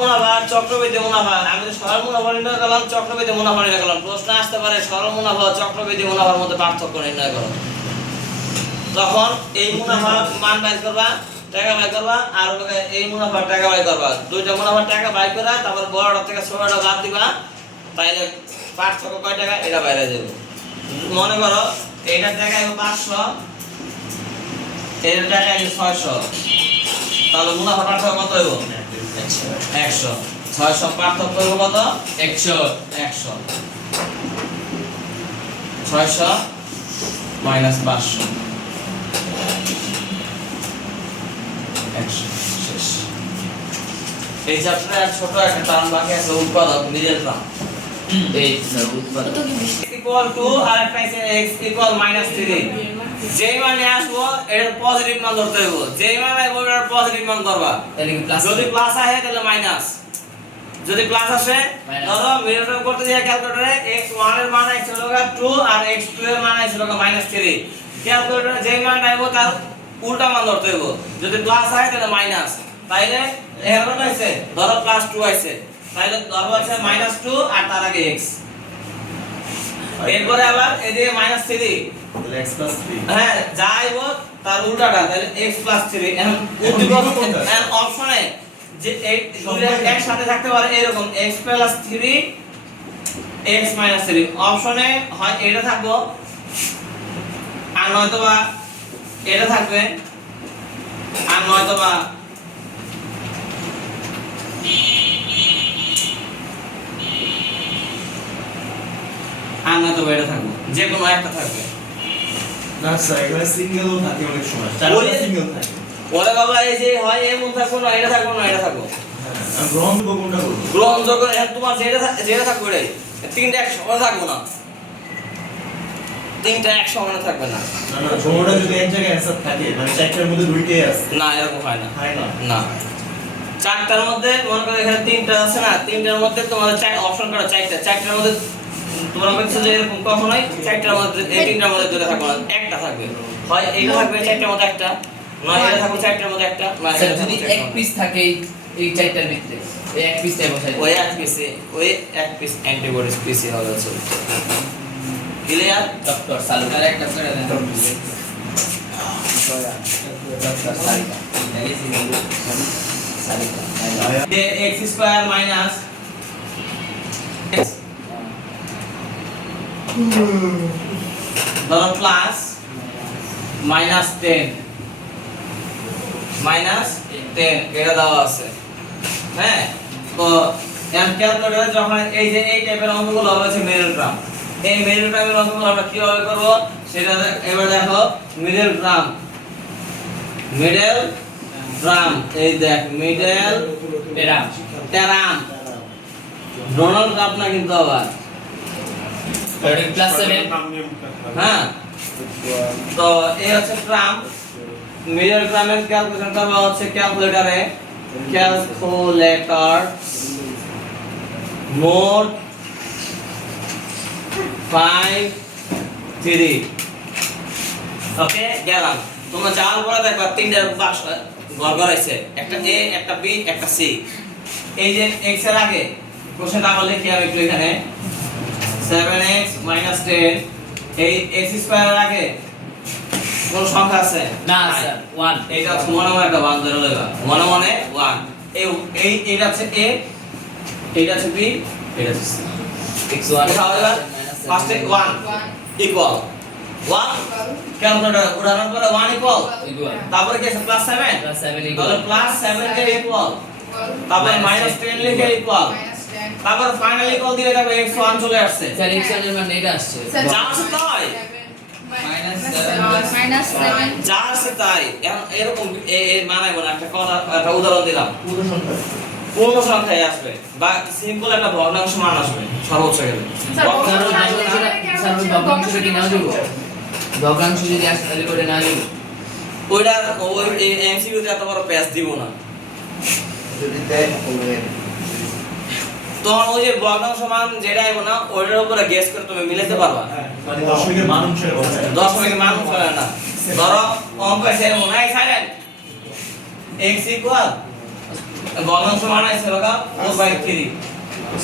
মুনাফা চক্রবৃদ্ধি মুনাফা আমি তো সরল মুনাফা নির্ণয় করলাম, চক্রবৃদ্ধি মুনাফা নির্ণয় করলাম। প্রশ্ন আসতে পারে সরল মুনাফা ও চক্রবৃদ্ধি মুনাফার মধ্যে পার্থক্য নির্ণয় করো। তখন এই মুনাফা মান বাইর করবা, টাকা বাই করবা, আর এই মুনাফার টাকা বাই করবা। দুইটা মুনাফার টাকা বাই করা, তারপর বড়টা থেকে ছোটটা বাদ দিবা, তাইলে পার্থক্য কয় টাকা এটা বাইরে যাবে। মনে করো এইটার টাকা 500, এর টাকা 600, তাহলে মুনাফা পার্থক্য কত হইব? 100। 600 পার্থক্য হইব কত? 100 600 মাইনাস 500 100 শেষ। এই চ্যাপ্টারে আর ছোট একটা টার্ম বাকি আছে, উৎপাদক মিডল টার্ম। এই স্যার উৎপাদক ইকুয়াল টু আর একটা আছে x ইকুয়াল -3। যেই মানে আসবো এর পজিটিভ মান ধরতে হবে, যেই মানে আসবো এর পজিটিভ মান ধরবা। তাহলে কি প্লাস? যদি প্লাস আসে তাহলে মাইনাস, যদি প্লাস আসে ধরো মিডল করতে যায় ক্যালকুলেটরে x1 এর মান আছে লগা 2 আর x2 এর মান আছে লগা -3। ক্যালকুলেটরে যেই মান আইবো তার উল্টা মান ধরতে হবে। যদি প্লাস হয় তাহলে মাইনাস, তাইলে এর কত আছে? ধরো +2 আছে, তাইলে ধরো আছে -2 আর তার আগে x। এরপরে আবার এদিকে -3, তাহলে x + 3 হ্যাঁ যা আইবো তার উল্টাটা, তাহলে x + 3। এখন উদ্দীপক এন্ড অপশনে যে এই দুইটা একসাথে থাকতে পারে এরকম x + 3 x - 3। অপশনে হয় এটা থাকবো আর নয়তোবা এটা থাকবে, আর নয়তোবা এটা থাকবে, যে কোনো একটা থাকবে। না স্যার এখানে সিঙ্গেলও থাকে অনেক সময়, চারটা সিঙ্গেল থাকে। ওরে বাবা এই যে হয় এমন থাকবো না, এটা থাকবো না, এটা থাকবো। আর গ্রহণযোগ্য কোনটা করব? গ্রহণযোগ্য এখন তোমার যেটা থাকবে এটাই। তিনটা একসঙ্গে থাকবো না, তিনটা একসঙ্গে থাকবে না। না না গ্রহণটা যদি এক জায়গায় অ্যান্সার থাকে মানে চারটার মধ্যে দুইটাই আছে, না এরকম হয় না, হয় না? না। চারটার মধ্যে মনে করো এখানে তিনটা আছে না, তিনটার মধ্যে তোমাদের অপশন করা চারটার মধ্যে তোমার কাছে যে এরকম কখনোই চারটার মধ্যে এই তিনটার মধ্যে দুটো থাকবে না, একটা থাকবে। হয় এইটা থাকবে চারটার মধ্যে একটা, নয় এটা থাকবে চারটার মধ্যে একটা, নয় স্যার এটা যদি থাকবে এক পিস থাকে এই চারটার ভিতরে এই এক পিসটাই বসাই ওই এক পিস অ্যান্টিবডিজ পিসি হবে চলবে। ক্লিয়ার? ডক্টর সালু আর একটা করে দেন ডক্টর সালিকা সালিকা যে x স্কয়ার মাইনাস ধরো প্লাস -10 এটা দেওয়া আছে, হ্যাঁ। তো এম ক্যালকুলেটরে যখন এই যে এই টাইপের অঙ্কগুলো হবে হচ্ছে মিডল টার্ম, এই মিডল টার্মের অঙ্কগুলো আমরা কিভাবে করব সেটা এবার দেখো। মিডল টার্ম এই দেখ মিডল টার্ম ডোনাল্ড ট্রাম্প না কিন্তু আবার, +7 হ্যাঁ। তো এই হচ্ছে ট্রাম্প, মিডল টার্মের ক্যালকুলেশন করব হচ্ছে ক্যালকুলেটর মোড 5 3। ওকে গেলাম। তোমরা যাওয়ার পরে দেখবা তিনটার বাক্স ঘর আছে, একটা এ একটা বি একটা সি। এই যে x এর আগে কোশ্চেনটা আমরা লিখি আমি একটু এখানে 7x - 10। এই x স্কয়ার এর আগে কোন সংখ্যা আছে? না স্যার 1 এইটা হচ্ছে মনে মনে একটা 1 ধরে লইবা, মনে মনে 1। এইটা হচ্ছে a, এইটা হচ্ছে b, এটা হচ্ছে c। x1 ফার্স্টে 1 ইকুয়াল 1 ক্যালকুলেটর উদাহরণ করে 1 ইকুয়াল, তারপরে কি আছে +7 তাহলে +7 কে ইকুয়াল, তারপরে -10 লিখে ইকুয়াল, তারপর ফাইনালি ইকুয়াল দিয়ে দেখো x1 চলে আসছে। স্যার x1 এর মান এটা আসছে যা আছে তাই -7 যা আছে তাই। এরকম এর মানাইবো না। একটা উদাহরণ দিলাম, পূর্ণ সংখ্যায় আসবে বা সিম্পল একটা ভগ্নাংশ মান আসবে সর্বোচ্চ গেলে। স্যার ভগ্নাংশ কি না দেব? ভগ্নাংশ যদি আসে তাহলে করে না দেব, ওইটা ওই এমসিকিউ তে এত বড় প্যাচ দিব না। যদি দেয় হবে তখন ওই যে ভগ্নাংশ মান যেটা আইবো না ওইটার উপরে গেস করে তুমি মিলাতে পারবা। মানে দশমিকের মান অনুসারে বসায়। দশমিকের মান অনুসারে না। ধরো অঙ্ক আছে মনে হয় সাইলেন্ট x ইকুয়াল ভগ্নাংশ বানাইছে বাবা 4/3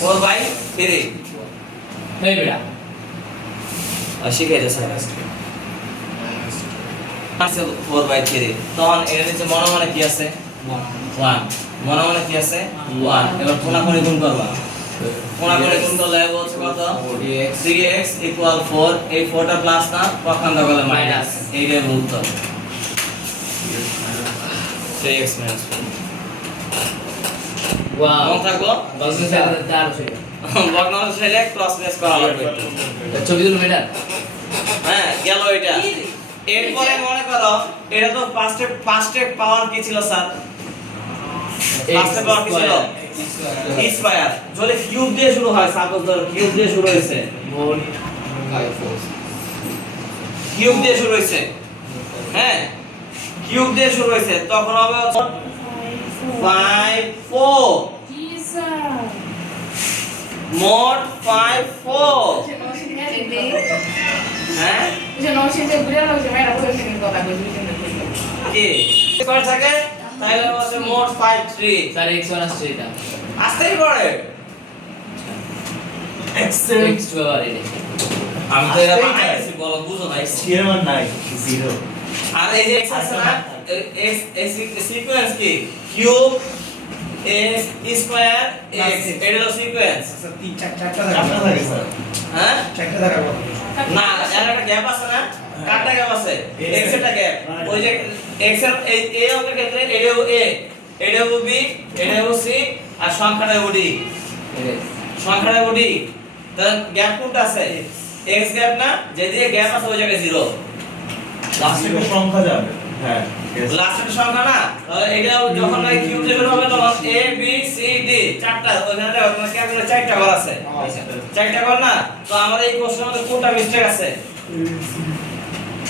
4/3 এই বেটা শিখাইতেছে আছে 4/3 তখন এর নিচে মনে মনে কি আছে 1 মনে মনে কি আছে 1 এবার কোনা করে গুণ করবা কোনা করে গুণ করলে হচ্ছে কত 3x = 4 এই 4টা প্লাস না পক্ষান্তর করলে মাইনাস এইটার উত্তর 3x - 4 ওয়াও মনে থাকলো ভগ্নাংশ আর আছে ভগ্নাংশ ছেলে ক্রস ম্যাচ করা লাগবে ছবি তুলো বেটা হ্যাঁ গেল এটা এরপরে মনে করো এটা তো ফার্স্টে পাওয়ার কি ছিল স্যার ফার্স্টে পাওয়ার কি ছিল স্কয়ার যদি কিউব দিয়ে শুরু হয় সাপোজ ধরো কিউব দিয়ে শুরু হয়েছে মোট কিউব দিয়ে শুরু হয়েছে হ্যাঁ কিউব দিয়ে শুরু হয়েছে তখন হবে 5 4 মোট 5 4 হ্যাঁ কি স্কয়ার থাকে তাহলে হচ্ছে মোট 5 3 স্যার x1 আসছে এটা আসতেই পারে x এর x2 আর এটা আমি তো এটা বানাইছি বলো বুঝো নাই এর মান নাই 0 আর এই যে x আছে না x সিকোয়েন্স কি কিউব x স্কয়ার x এটা হলো সিকোয়েন্স চারটা থাকে স্যার হ্যাঁ চারটা থাকে না এর একটা গ্যাপ আছে না কাটটা গ্যাপ আছে x এর গ্যাপ ওই যে x এর এই অঙ্কের ক্ষেত্রে এটাও a এটাও b এটাও c আর সংখ্যাটাও d সংখ্যাটাও d তাহলে গ্যাপ কোনটা আছে x গ্যাপ না যেদিকে গ্যাপ আছে ওই জায়গায় 0 লাস্টের সংখ্যা যাবে হ্যাঁ লাস্টের সংখ্যা না তাহলে এটা যখন এই কিউব দিয়ে শুরু হবে তখন a b c d চারটা ওখানে দেখো তোমার ক্যালকুলেটর চারটা ঘর আছে চারটা ঘর না তো আমাদের এই কোশ্চেনের মধ্যে কোনটা মিস্টেক আছে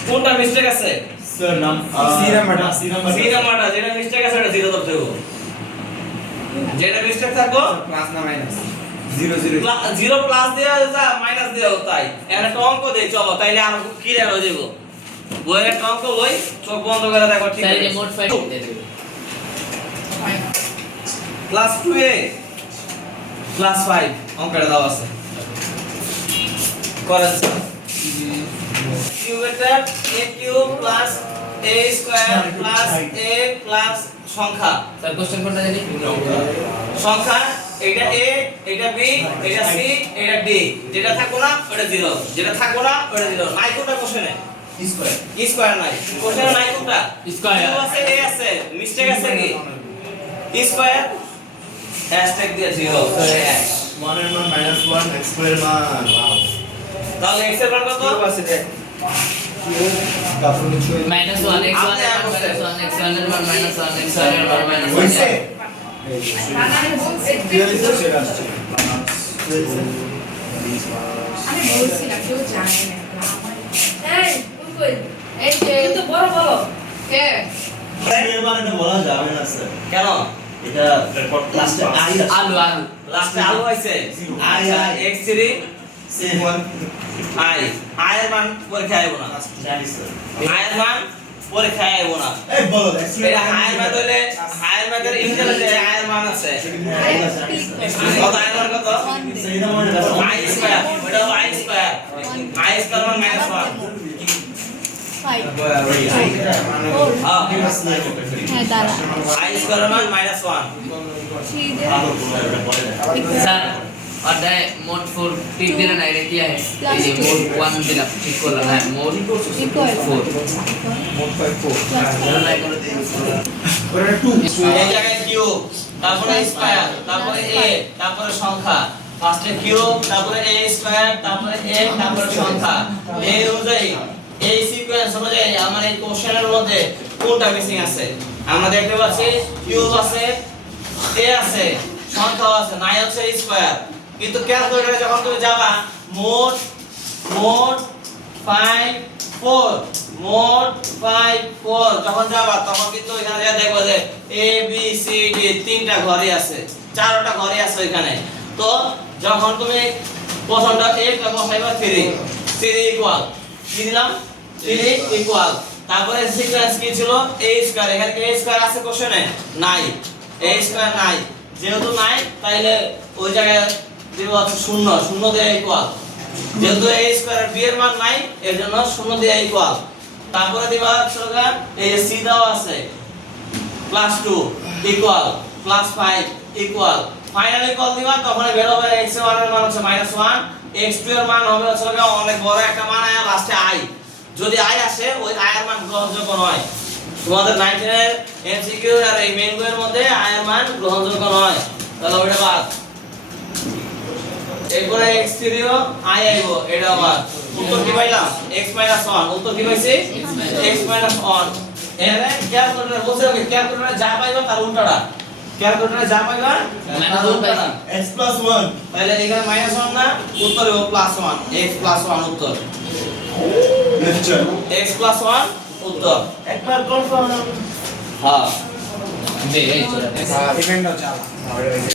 কোনটা মিস্টেক আছে স্যার নাম সি নাম্বারটা যেটা মিস্টেক আছে ওটা 0 ধরতে হবে যেটা মিস্টেক থাকো প্লাস না মাইনাস 0 প্লাস দেয়া যা মাইনাস দেয়া তাই এখানে একটা অঙ্ক দেই চলো তাইলে আর ক্লিয়ার হয়ে যাবো বইয়ের একটা অঙ্ক লই চোখ বন্ধ করে দেখো ঠিক স্যার আছে এই মোট 5 দিয়ে দেব ক্লাস 2a ক্লাস 5 অঙ্কটা দাও আছে করেন কিউবেটার a cube plus a square plus a plus সংখ্যা স্যার কোশ্চেন কোনটা জানি সংখ্যা এটা a এটা b এটা c এটা d যেটা থাকো না ওটা 0 যেটা থাকো না ওটা 0 নাই কোনটা কোশ্চেনে স্কয়ার স্কয়ার নাই কোশ্চেনে নাই কোনটা স্কয়ার q আছে a আছে মিস্টেক আছে কি স্কয়ার হ্যাশট্যাগ দিয়ে 0 1 এর মান -1 x স্কয়ার মান ওয়াও তাহলে x এর মান কত আছে দেখ তারপর কিছু -1 x1 এর মান -1 x1 এর মান -1 x1 এর মান -1 হইছে আমি বলছিলাম কেউ জানে না এই যে কিন্তু বড় বড় কে এর মানে এটা বলা যাবে না স্যার কেন এটা লাস্টে আই আছে আলু লাস্টে আলু আছে I I x3 c1 i এর মান পরীক্ষায় আইবো না জানি স্যার i এর মান পরীক্ষায় আইবো না এই বলো x এটা হায়ার ম্যাথ হলে হায়ার ম্যাথের ইন্টারনেটে i এর মান আছে কত i এর মান কত সেইটা মনে i স্কয়ার ওটা i স্কয়ার i স্কয়ার মান -1 হ্যাঁ দাঁড়া i স্কয়ার মান -1 স্যার অধ্যায় মোট 4 ঠিক দিলেন না এটা কি আছে এই যে মোট 1 দিলাম ঠিক করলাম হ্যাঁ মোট 4 এই জায়গায় কিউব তারপরে স্কয়ার তারপরে a তারপরে সংখ্যা ফার্স্টে কিউব তারপরে a স্কয়ার তারপরে a তারপরে সংখ্যা এই অনুযায়ী এই সিকোয়েন্স অনুযায়ী আমার এই কোশ্চেনের মধ্যে কোনটা মিসিং আছে আমরা দেখতে পাচ্ছি কিউব আছে a আছে সংখ্যা আছে নাই হচ্ছে স্কয়ার কিন্তু ক্যালকুলেটরে যখন তুমি যাবা মোট 5 4 মোট 5 4 যখন যাবা তখন কিন্তু এখানে যা দেখো যে a b c d তিনটা ঘরই আছে চারটা ঘরই আছে এখানে তো যখন তুমি প্রথমটা a টা বসাইবা 3 ইকুয়াল কি দিলাম 3 ইকুয়াল তারপরে সিকোয়েন্স কি ছিল a স্কয়ার এখানে a স্কয়ার আছে কোশ্চেনে নাই a স্কয়ার নাই, যেহেতু নাই তাইলে ওই জায়গায় দেব হচ্ছে 0, 0 দিয়ে ইকুয়াল, যেহেতু a স্কয়ার b এর মান নাই এর জন্য 0 দিয়ে ইকুয়াল। তারপরে দিবা হচ্ছে এই c দেওয়া আছে +2 ইকুয়াল +5 ইকুয়াল, ফাইনাল ইকুয়াল দিবা তখন বের হবে x1 এর মান হচ্ছে -1, x2 এর মান হবে হচ্ছে অনেক বড় একটা মান আয়া লাস্টে i, যদি i আসে ওই i এর মান গ্রহণযোগ্য নয়। তোমাদের 19 এর এমসিকিউ আর এই মেইন বইয়ের মধ্যে i এর মান গ্রহণযোগ্য নয়, তাহলে ওটা বাদ। এরপরে x3 ও i আইবো, এটা বাদ। উত্তর কি পাইলাম? x 1, উত্তর কি পাইছি? x 1। এখানে ক্যালকুলেটর বলছে ওকে ক্যালকুলেটরে যা পাইবা তার উল্টাটা, ক্যালকুলেটরে যা পাইবা তার উল্টাটা। x plus 1 তাহলে এখানে -1 না, উত্তর হবে +1, x +1 উত্তর, লেকচার x +1 উত্তর। একবার কনফার্ম হ্যাঁ বে এই চলে ইভেন্টও চালা